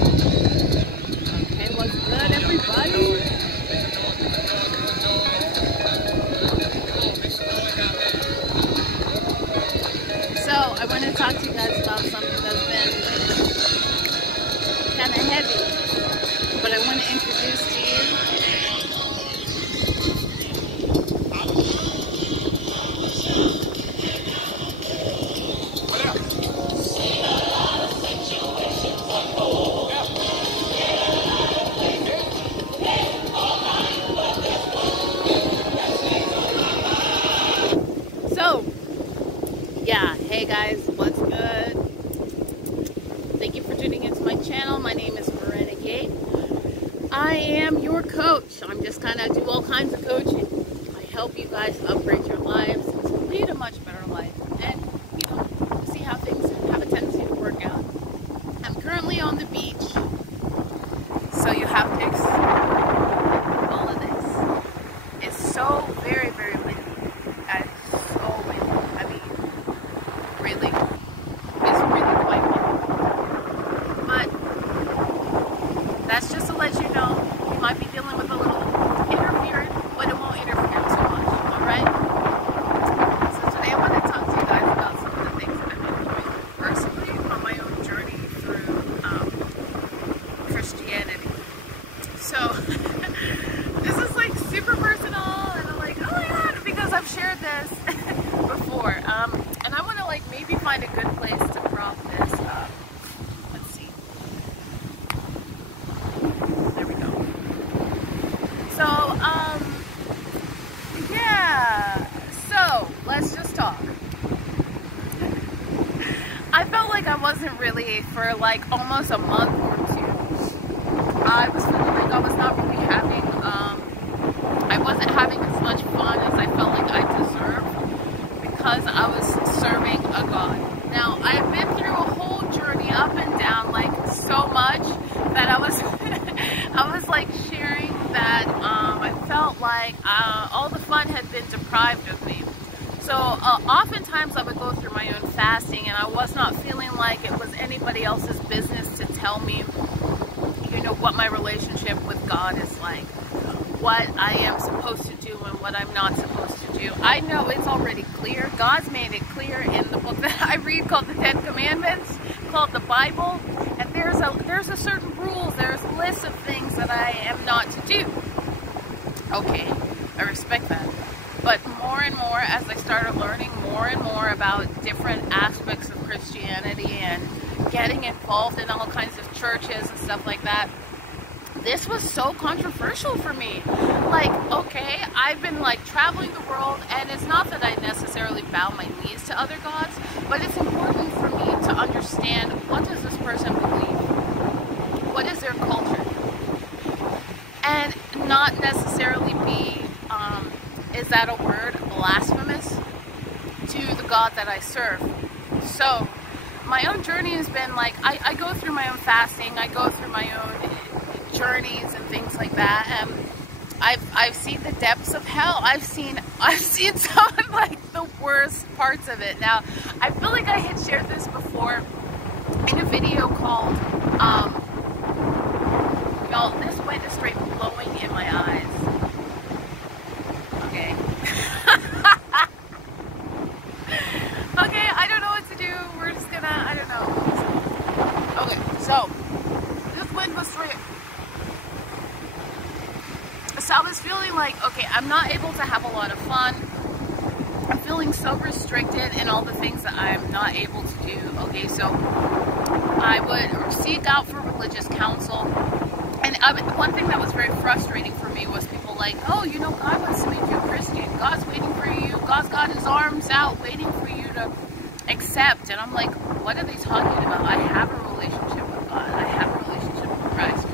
Hey, what's good, everybody? So, I want to talk to you guys about something that's been kind of heavy, but I want to introduce to you. So, yeah, hey guys, what's good? Thank you for tuning into my channel. My name is Miranda Gate. I am your coach. I'm just kind of do all kinds of coaching. I help you guys upgrade your lives to lead a much better life and, see how things have a tendency to work out. I'm currently on the beach, so you have pics. All of this is so very, very windy. And so windy. I mean, really, it's really quite windy. But that's just to let you know you might be dealing with a little interference, but it won't interfere too much. Alright? So today I want to talk to you guys about some of the things that I've been going through personally on my own journey through Christianity. So this is like super personal, and I'm like, oh my god, because I've shared this before. And I want to like maybe find a good place to prop this up. Let's see. There we go. So, yeah. So, let's just talk. I felt like I wasn't really, for like almost a month or two, I was feeling like I was not really having, I wasn't having as much fun as I felt like I deserved because I was serving a God. Now, I've been through a whole journey up and down, like so much that I was, I was like sharing that I felt like all the fun had been deprived of me. So oftentimes I would go through my own fasting, and I was not feeling like it was anybody else's business to tell me, what my relationship with God is like, what I am supposed to do and what I'm not supposed to do. I know it's already clear. God's made it clear in the book that I read called the Ten Commandments, called the Bible, and there's a certain rules, there's a list of things that I am not to do. Okay, I respect that. But more and more, as I started learning more and more about different aspects of Christianity and getting involved in all kinds of churches and stuff like that, this was so controversial for me. Like, okay, I've been like traveling the world, and it's not that I necessarily bow my knees to other gods, but it's important for me to understand, what does this person believe? What is their culture? And not necessarily be, is that a word, blasphemous to the God that I serve. So my own journey has been like, I go through my own fasting, I go through my own journeys and things like that, and I've seen the depths of hell. I've seen some of like the worst parts of it. Now, I feel like I had shared this before in a video called y'all, this wind is straight blowing in my eyes. Okay. Okay, I don't know what to do. We're just gonna, I don't know. Okay, so this wind was straight. So I was feeling like, okay, I'm not able to have a lot of fun. I'm feeling so restricted in all the things that I'm not able to do. Okay, so I would seek out for religious counsel. And one thing that was very frustrating for me was people like, oh, God wants to make you a Christian. God's waiting for you. God's got his arms out waiting for you to accept. And I'm like, what are they talking about? I have a relationship with God. I have a relationship with Christ.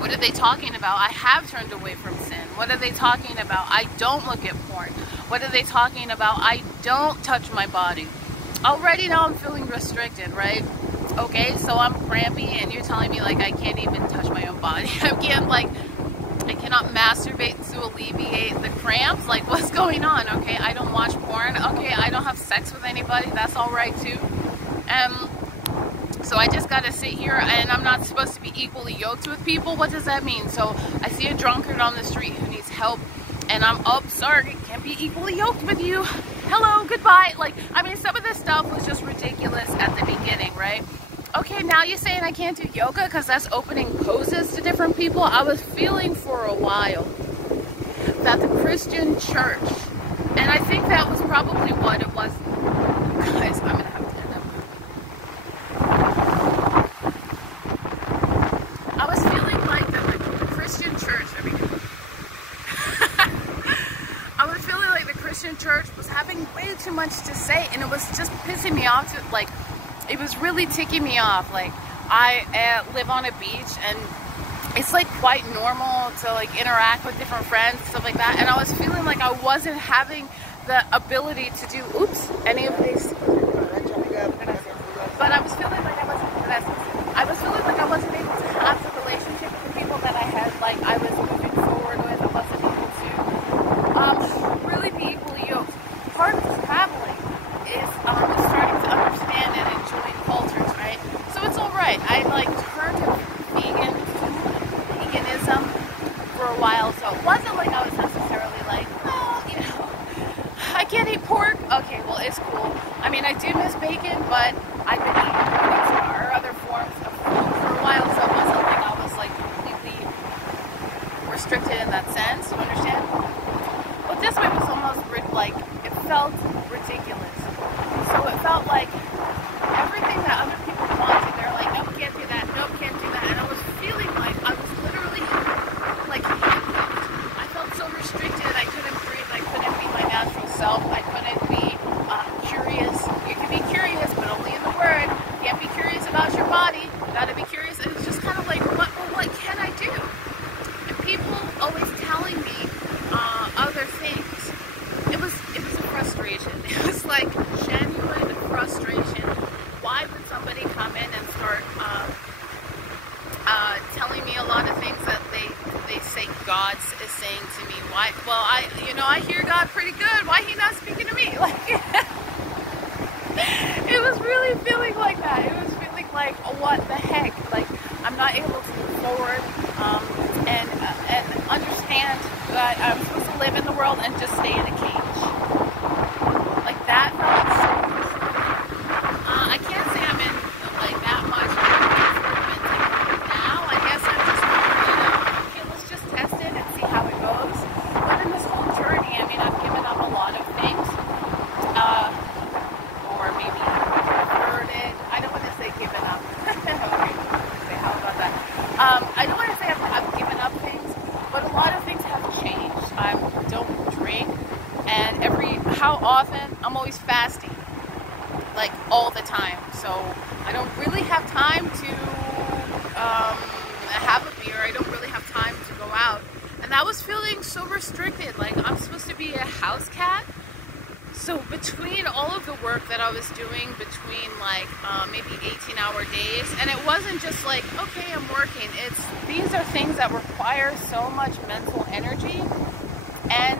What are they talking about? I have turned away from sin. What are they talking about? I don't look at porn. What are they talking about? I don't touch my body. Already now I'm feeling restricted, right? Okay, so I'm crampy, and you're telling me like I can't even touch my own body. I cannot masturbate to alleviate the cramps. Like, what's going on? Okay, I don't watch porn. Okay, I don't have sex with anybody. That's all right too. So I just gotta sit here, and I'm not supposed to be equally yoked with people. What does that mean? So I see a drunkard on the street who needs help, and I'm, oh, sorry, can't be equally yoked with you. Hello, goodbye. Like, I mean, some of this stuff was just ridiculous at the beginning, right? Okay, now you're saying I can't do yoga because that's opening poses to different people. I was feeling for a while that the Christian church, and I think that was probably what it was. Guys, I'm gonna have to end up. I was feeling like the Christian church, I was feeling like the Christian church was having way too much to say, and it was just pissing me off to, like, it was really ticking me off. Like, I live on a beach, and it's like quite normal to like interact with different friends, stuff like that, and I was feeling like I wasn't having the ability to do, oops, any of these, but I was feeling like I wasn't able to have the relationship with the people that I had, like, I was moving forward with. I wasn't able to really be equally yoked. Part of traveling is starting to understand and enjoy cultures, right? So it's all right. I like turned to veganism for a while, so it wasn't like I was necessarily like, oh, you know, I can't eat pork. Okay, well, it's cool. I mean, I do miss bacon, but I've been eating these or other forms of food for a while, so it wasn't like I was like completely restricted in that sense. You understand? But this way was almost like, it felt ridiculous. So it felt like everything that other people wanted, they're like, nope, can't do that, nope, can't do that. And I was feeling like I was literally like handcuffed. I felt so restricted. I couldn't breathe. I couldn't be my natural self. I couldn't be curious. You can be curious, but only in the word. You can't be curious about your body. You gotta be curious. And it's just kind of like, what can I do? And people always telling me other things. It was a frustration. It was like genuine frustration. Why would somebody come in and start telling me a lot of things that they say God is saying to me? Why? Well, I hear God pretty good. Why he not speaking to me? Like, it was really feeling like that. It was feeling like, what the heck? Like, I'm not able to move forward and understand that I'm supposed to live in the world and just stay in a cage. Like, that felt so frustrating. I can't say I'm in like that much improvement now. I guess I'm just okay, let's just test it and see how it goes. But in this whole journey, I mean, I've given up a lot of things. Or maybe converted. I don't want to say given up. Okay, how about that? I don't want to say I've given up things, but a lot of things have changed. I don't drink, and how often? I'm always fasting, like all the time. So I don't really have time to have a beer. I don't really have time to go out, and I was feeling so restricted. Like, I'm supposed to be a house cat. So between all of the work that I was doing, between like maybe 18-hour days, and it wasn't just like, okay, I'm working. These are things that require so much mental energy, and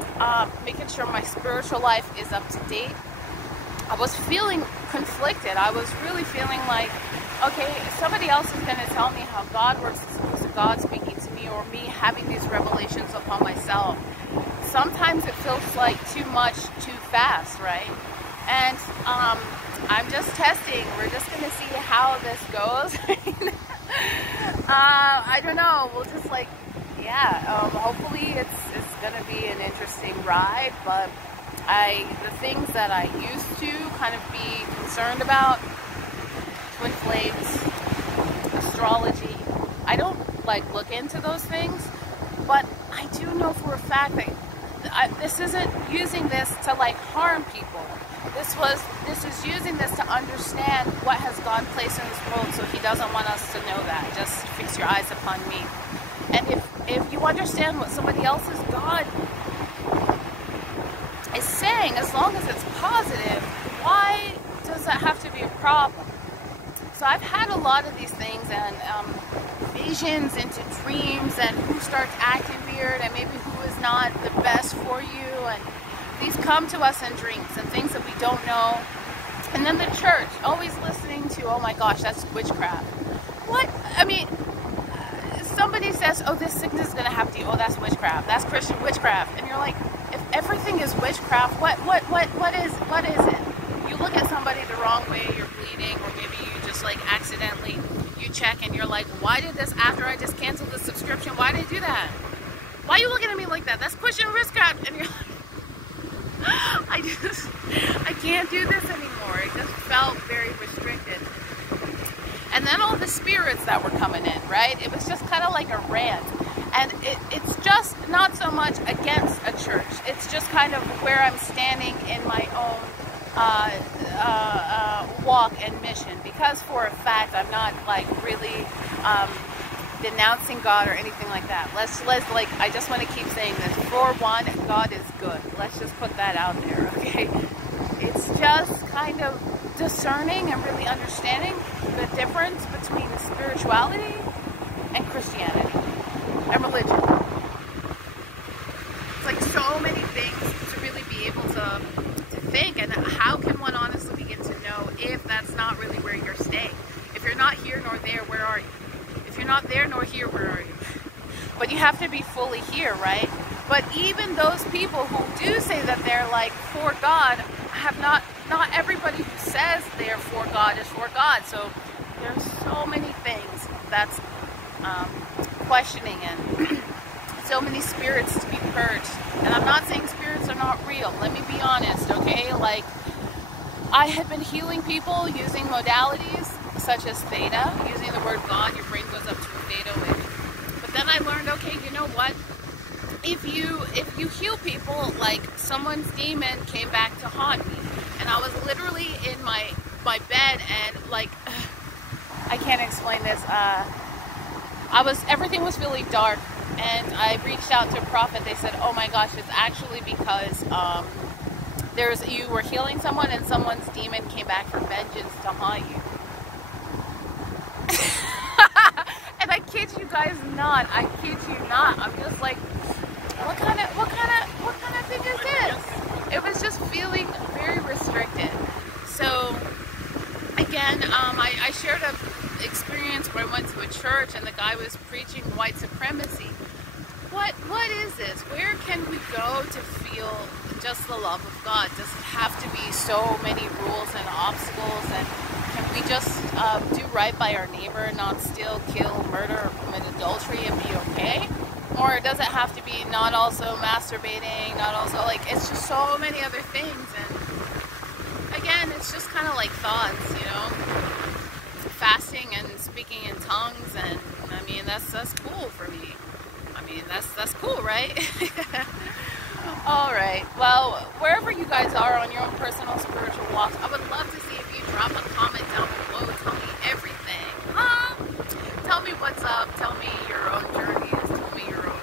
making sure my spiritual life is up to date. I was feeling conflicted. I was really feeling like, okay, somebody else is going to tell me how God works as opposed to God speaking to me, or me having these revelations upon myself. Sometimes it feels like too much, too fast, right? And I'm just testing. We're just going to see how this goes. I don't know. We'll just like, yeah, hopefully it's going to be an interesting ride. But the things that I used to kind of be concerned about, twin flames, astrology, I don't like look into those things, but I do know for a fact that this isn't using this to like harm people. This is using this to understand what has God placed in this world, so he doesn't want us to know that. Just fix your eyes upon me. And if you understand what somebody else's God is saying, as long as it's positive, why does that have to be a problem? So I've had a lot of these things, and visions into dreams, and who starts acting weird, and maybe who is not the best for you, and these come to us in dreams and things that we don't know. And then the church, always listening reacting to, oh my gosh, that's witchcraft. What? I mean, somebody says, oh, this sickness is going to happen to you. Oh, that's witchcraft. That's Christian witchcraft. And you're like, if everything is witchcraft, what is it? You look at somebody the wrong way, you're bleeding, or maybe you just like accidentally, you check and you're like, why did this, after I just canceled the subscription, why did I do that? Why are you looking at me like that? That's Christian witchcraft. And you're like, I can't do this anymore. It just felt very restricted. And then all the spirits that were coming in, right? It was just kind of like a rant. And it's just not so much against a church. It's just kind of where I'm standing in my own walk and mission. Because for a fact, I'm not like really denouncing God or anything like that. Let's like, I just want to keep saying this. For one, God is good. Let's just put that out there, okay? It's just kind of discerning and really understanding the difference between spirituality and Christianity and religion. It's like so many things to really be able to think, and how can one honestly begin to know if that's not really where you're staying? If you're not here nor there, where are you? If you're not there nor here, where are you? But you have to be fully here, right? But even those people who do say that they're like for God have not everybody who says they're for God is for God. So there's so many things that's questioning, and so many spirits to be purged. And I'm not saying spirits are not real. Let me be honest, okay? Like, I had been healing people using modalities such as theta, using the word God. Your brain goes up to a theta wave. But then I learned, okay, you know what? If you heal people, like someone's demon came back to haunt me, and I was literally in my bed, and like I can't explain this. Everything was really dark, and I reached out to a prophet. They said, oh my gosh, it's actually because you were healing someone, and someone's demon came back for vengeance to haunt you. And I kid you guys not. I kid you not. I'm just like, what kind of thing is this? It was just feeling very restricted. So again, I shared an experience where I went to a church and the guy was preaching white supremacy. What is this? Where can we go to feel just the love of God? Does it have to be so many rules and obstacles? And can we just do right by our neighbor, not steal, kill, murder, or commit adultery and be okay? Or does it have to be not also masturbating, not also, like, it's just so many other things. And again, it's just kind of like thoughts, you know, fasting and speaking in tongues. And I mean, that's cool for me. I mean, that's cool, right? All right. Well, wherever you guys are on your own personal spiritual walk, I would love to see if you drop a comment down below. Tell me everything. Tell me what's up. Tell me your own journeys. Tell me your own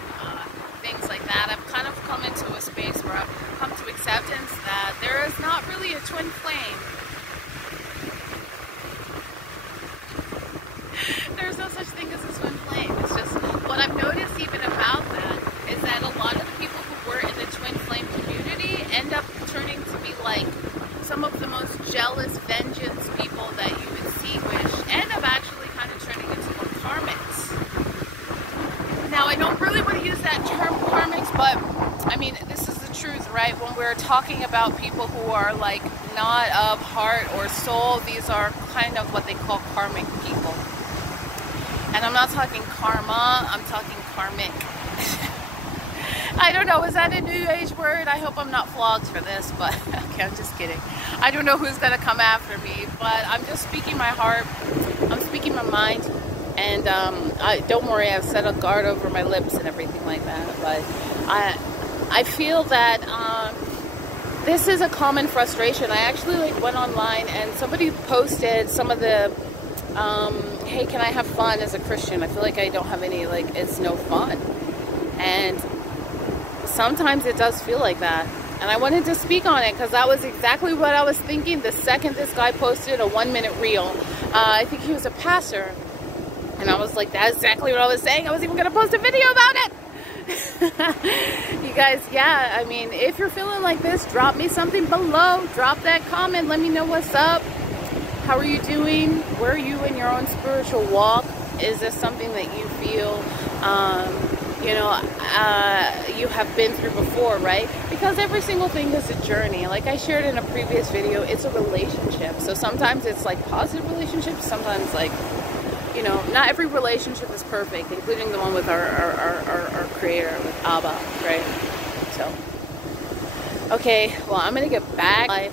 things like that. I've kind of come into a space where I've come to acceptance that there is not really a twin flame. There's no such thing as a twin flame. It's just, what I've noticed even about that is that a lot of the people who were in the twin flame community end up turning to be like some of the most jealous vengeance people that you would see, which end up actually kind of turning into more karmics. Now, I don't really want to use that term karmics, but I mean, this is the truth, right? When we're talking about people who are like not of heart or soul, these are kind of what they call karmic people. And I'm not talking karma, I'm talking karmic. I don't know, is that a new age word? I hope I'm not flogged for this, but okay, I'm just kidding. I don't know who's gonna come after me, but I'm just speaking my heart, I'm speaking my mind, and don't worry, I've set a guard over my lips and everything like that, but I feel that this is a common frustration. I actually like went online and somebody posted some of the hey, can I have fun as a Christian? I feel like I don't have any, like, it's no fun. And sometimes it does feel like that. And I wanted to speak on it because that was exactly what I was thinking the second this guy posted a 1-minute reel. I think he was a pastor. And I was like, that's exactly what I was saying. I was even going to post a video about it. You guys, yeah, I mean, if you're feeling like this, drop me something below. Drop that comment. Let me know what's up. How are you doing? Where are you in your own spiritual walk? Is this something that you feel, you have been through before, right? Because every single thing is a journey. Like I shared in a previous video, it's a relationship. So sometimes it's like positive relationships, sometimes like, not every relationship is perfect, including the one with our creator, with Abba, right? So, okay, well, I'm gonna get back.